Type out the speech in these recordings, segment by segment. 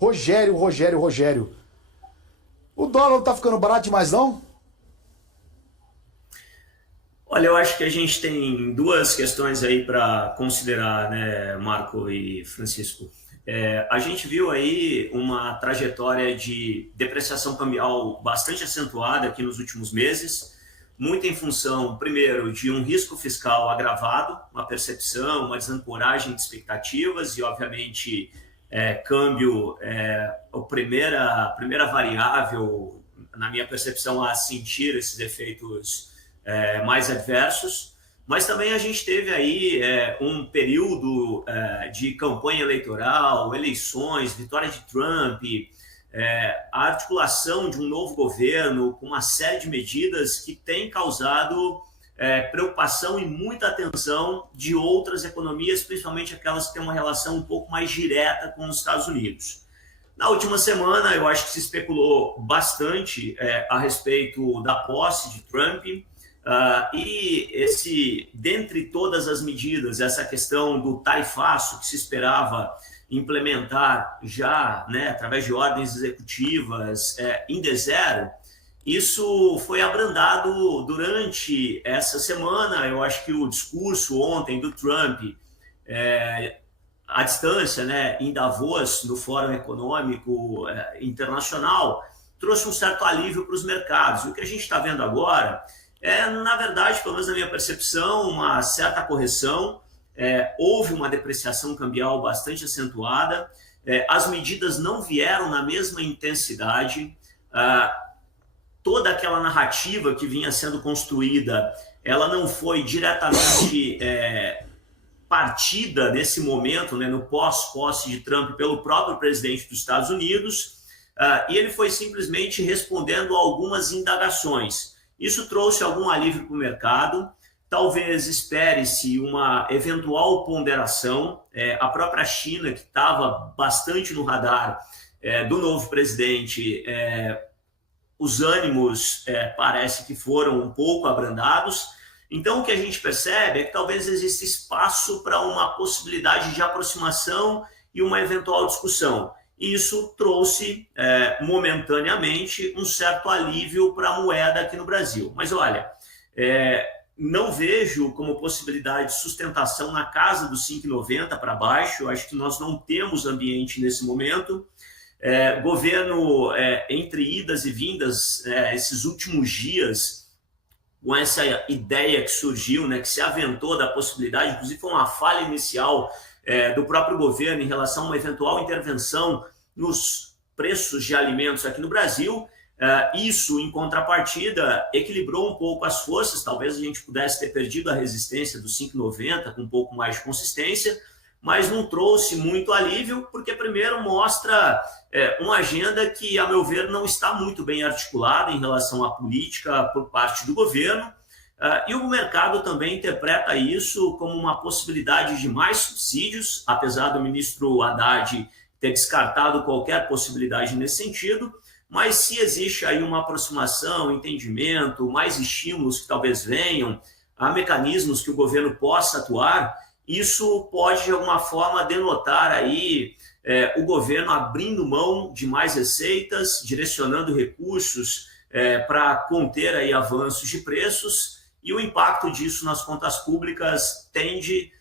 Rogério. O dólar não tá ficando barato demais, não? Olha, eu acho que a gente tem duas questões aí para considerar, né, Marco e Francisco. A gente viu aí uma trajetória de depreciação cambial bastante acentuada aqui nos últimos meses, muito em função, primeiro, de um risco fiscal agravado, uma percepção, uma desancoragem de expectativas e, obviamente, câmbio a primeira variável, na minha percepção, a sentir esses efeitos mais adversos, mas também a gente teve aí um período de campanha eleitoral, eleições, vitória de Trump, a articulação de um novo governo com uma série de medidas que tem causado preocupação e muita atenção de outras economias, principalmente aquelas que têm uma relação um pouco mais direta com os Estados Unidos. Na última semana, eu acho que se especulou bastante a respeito da posse de Trump, dentre todas as medidas, essa questão do tarifaço que se esperava implementar já, né, através de ordens executivas em D0, isso foi abrandado durante essa semana. Eu acho que o discurso ontem do Trump, à distância, né, em Davos, no Fórum Econômico Internacional, trouxe um certo alívio para os mercados. O que a gente está vendo agora na verdade, pelo menos na minha percepção, uma certa correção. Houve uma depreciação cambial bastante acentuada, as medidas não vieram na mesma intensidade, toda aquela narrativa que vinha sendo construída, ela não foi diretamente partida nesse momento, né, no pós-posse de Trump, pelo próprio presidente dos Estados Unidos, e ele foi simplesmente respondendo a algumas indagações. Isso trouxe algum alívio para o mercado. Talvez espere-se uma eventual ponderação. A própria China, que estava bastante no radar do novo presidente, os ânimos parece que foram um pouco abrandados. Então, o que a gente percebe é que talvez exista espaço para uma possibilidade de aproximação e uma eventual discussão. Isso trouxe momentaneamente um certo alívio para a moeda aqui no Brasil. Mas olha, não vejo como possibilidade de sustentação na casa dos 5,90 para baixo. Eu acho que nós não temos ambiente nesse momento. Governo, entre idas e vindas, esses últimos dias, com essa ideia que surgiu, né, que se aventou da possibilidade, inclusive foi uma falha inicial do próprio governo em relação a uma eventual intervenção nos preços de alimentos aqui no Brasil. Isso, em contrapartida, equilibrou um pouco as forças. Talvez a gente pudesse ter perdido a resistência dos 5,90 com um pouco mais de consistência, mas não trouxe muito alívio, porque primeiro mostra uma agenda que, a meu ver, não está muito bem articulada em relação à política por parte do governo, e o mercado também interpreta isso como uma possibilidade de mais subsídios, apesar do ministro Haddad ter descartado qualquer possibilidade nesse sentido. Mas se existe aí uma aproximação, entendimento, mais estímulos que talvez venham, há mecanismos que o governo possa atuar, isso pode de alguma forma denotar aí o governo abrindo mão de mais receitas, direcionando recursos para conter aí avanços de preços, e o impacto disso nas contas públicas tende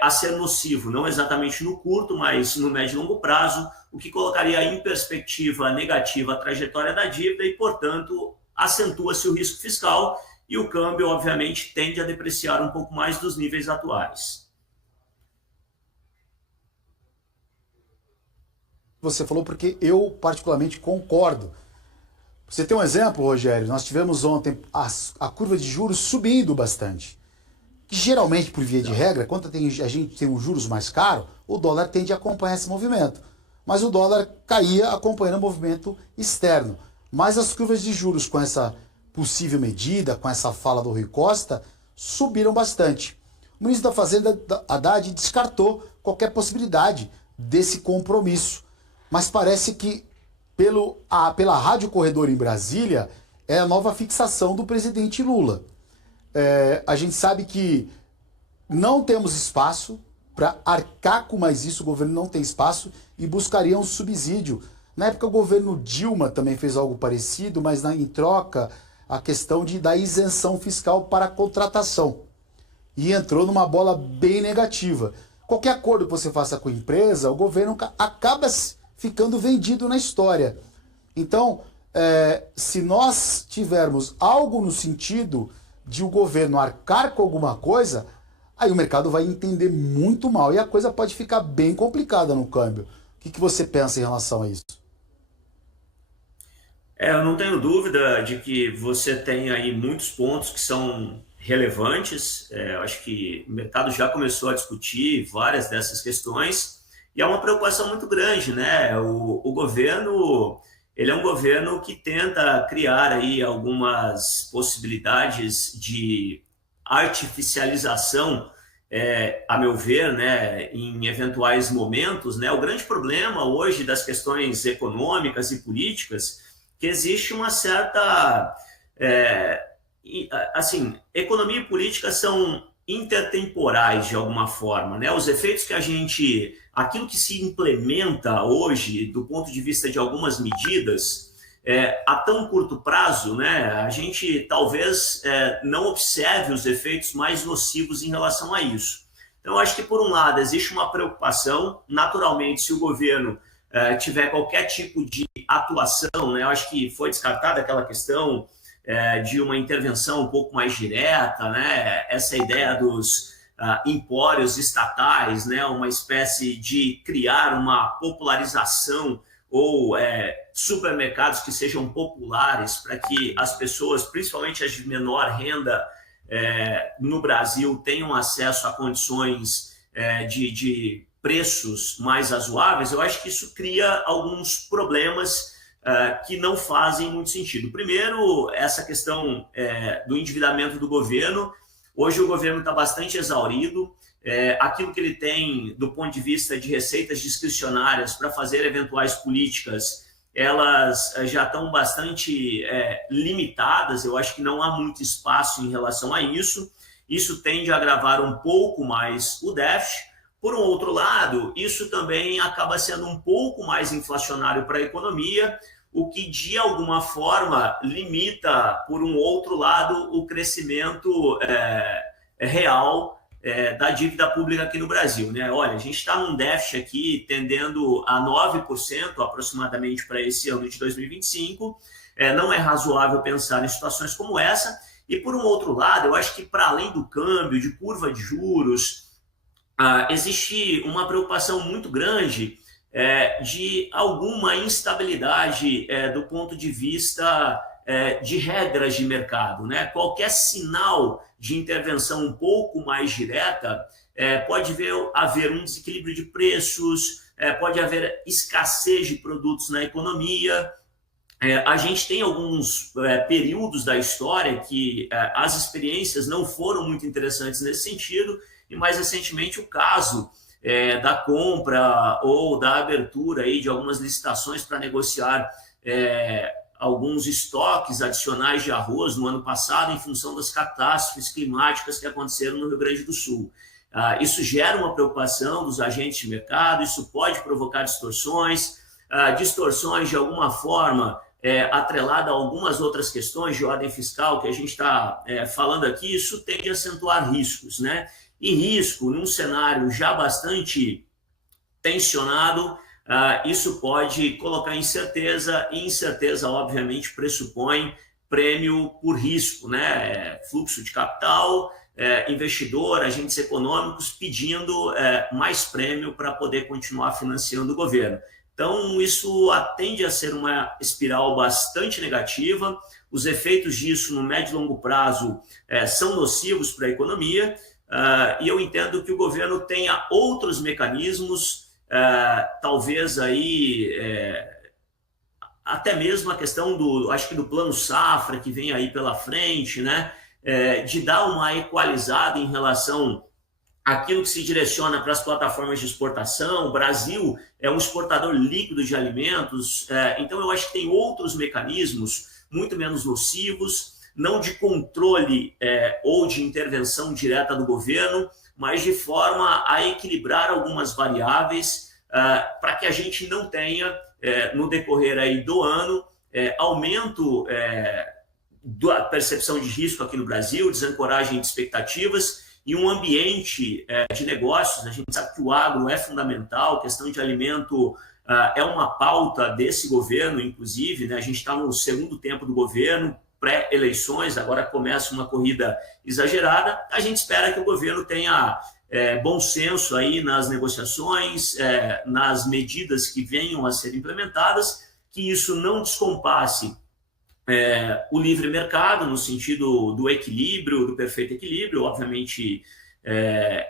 a ser nocivo, não exatamente no curto, mas no médio e longo prazo, o que colocaria em perspectiva negativa a trajetória da dívida e, portanto, acentua-se o risco fiscal, e o câmbio, obviamente, tende a depreciar um pouco mais dos níveis atuais. Você falou porque eu particularmente concordo. Você tem um exemplo, Rogério? Nós tivemos ontem a curva de juros subindo bastante. Que geralmente, por via de regra, quando a gente tem os juros mais caros, o dólar tende a acompanhar esse movimento. Mas o dólar caía acompanhando o movimento externo. Mas as curvas de juros, com essa possível medida, com essa fala do Rui Costa, subiram bastante. O ministro da Fazenda, Haddad, descartou qualquer possibilidade desse compromisso. Mas parece que, pela Rádio Corredor em Brasília, é a nova fixação do presidente Lula. A gente sabe que não temos espaço para arcar com mais isso, o governo não tem espaço e buscaria um subsídio. Na época, o governo Dilma também fez algo parecido, mas em troca, a questão da isenção fiscal para a contratação. E entrou numa bola bem negativa. Qualquer acordo que você faça com a empresa, o governo acaba ficando vendido na história. Então, se nós tivermos algo no sentido de o governo arcar com alguma coisa, aí o mercado vai entender muito mal e a coisa pode ficar bem complicada no câmbio. O que você pensa em relação a isso? Eu não tenho dúvida de que você tem aí muitos pontos que são relevantes. Eu acho que o mercado já começou a discutir várias dessas questões e é uma preocupação muito grande, né? O governo, ele é um governo que tenta criar aí algumas possibilidades de artificialização, a meu ver, né, em eventuais momentos, né? O grande problema hoje das questões econômicas e políticas que existe uma certa, assim, economia e política são intertemporais de alguma forma, né? Os efeitos que aquilo que se implementa hoje do ponto de vista de algumas medidas, a tão curto prazo, né? A gente talvez não observe os efeitos mais nocivos em relação a isso. Então, eu acho que por um lado existe uma preocupação, naturalmente, se o governo tiver qualquer tipo de atuação, né? Eu acho que foi descartada aquela questão de uma intervenção um pouco mais direta, né? Essa ideia dos empórios estatais, né? Uma espécie de criar uma popularização ou supermercados que sejam populares para que as pessoas, principalmente as de menor renda no Brasil, tenham acesso a condições de preços mais razoáveis. Eu acho que isso cria alguns problemas que não fazem muito sentido. Primeiro, essa questão do endividamento do governo. Hoje o governo está bastante exaurido. Aquilo que ele tem do ponto de vista de receitas discricionárias para fazer eventuais políticas, elas já estão bastante limitadas. Eu acho que não há muito espaço em relação a isso. Isso tende a agravar um pouco mais o déficit. Por um outro lado, isso também acaba sendo um pouco mais inflacionário para a economia, o que de alguma forma limita, por um outro lado, o crescimento real da dívida pública aqui no Brasil, né? Olha, a gente está num déficit aqui tendendo a 9% aproximadamente para esse ano de 2025. Não é razoável pensar em situações como essa. E por um outro lado, eu acho que para além do câmbio, de curva de juros, existe uma preocupação muito grande de alguma instabilidade do ponto de vista de regras de mercado, né? Qualquer sinal de intervenção um pouco mais direta pode haver um desequilíbrio de preços, pode haver escassez de produtos na economia. A gente tem alguns períodos da história que as experiências não foram muito interessantes nesse sentido, e mais recentemente o caso da compra ou da abertura aí de algumas licitações para negociar alguns estoques adicionais de arroz no ano passado em função das catástrofes climáticas que aconteceram no Rio Grande do Sul. Isso gera uma preocupação dos agentes de mercado, isso pode provocar distorções de alguma forma atrelada a algumas outras questões de ordem fiscal que a gente está falando aqui. Isso tende a acentuar riscos, né? E risco, num cenário já bastante tensionado, isso pode colocar incerteza, e incerteza, obviamente, pressupõe prêmio por risco, né? Fluxo de capital, investidor, agentes econômicos pedindo mais prêmio para poder continuar financiando o governo. Então, isso tende a ser uma espiral bastante negativa. Os efeitos disso no médio e longo prazo são nocivos para a economia. E eu entendo que o governo tenha outros mecanismos, talvez aí até mesmo a questão acho que do plano safra que vem aí pela frente, né, de dar uma equalizada em relação àquilo que se direciona para as plataformas de exportação. O Brasil é um exportador líquido de alimentos, então eu acho que tem outros mecanismos muito menos nocivos, não de controle ou de intervenção direta do governo, mas de forma a equilibrar algumas variáveis para que a gente não tenha, no decorrer aí do ano, aumento da percepção de risco aqui no Brasil, desancoragem de expectativas e um ambiente de negócios. A gente sabe que o agro é fundamental, a questão de alimento é uma pauta desse governo, inclusive, né? A gente está no segundo tempo do governo, pré-eleições, agora começa uma corrida exagerada. A gente espera que o governo tenha bom senso aí nas negociações, nas medidas que venham a ser implementadas, que isso não descompasse o livre mercado, no sentido do equilíbrio, do perfeito equilíbrio, obviamente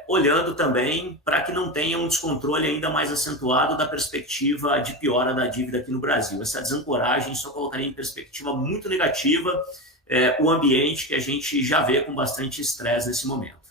olhando também para que não tenha um descontrole ainda mais acentuado da perspectiva de piora da dívida aqui no Brasil. Essa desancoragem só colocaria em perspectiva muito negativa o ambiente que a gente já vê com bastante estresse nesse momento.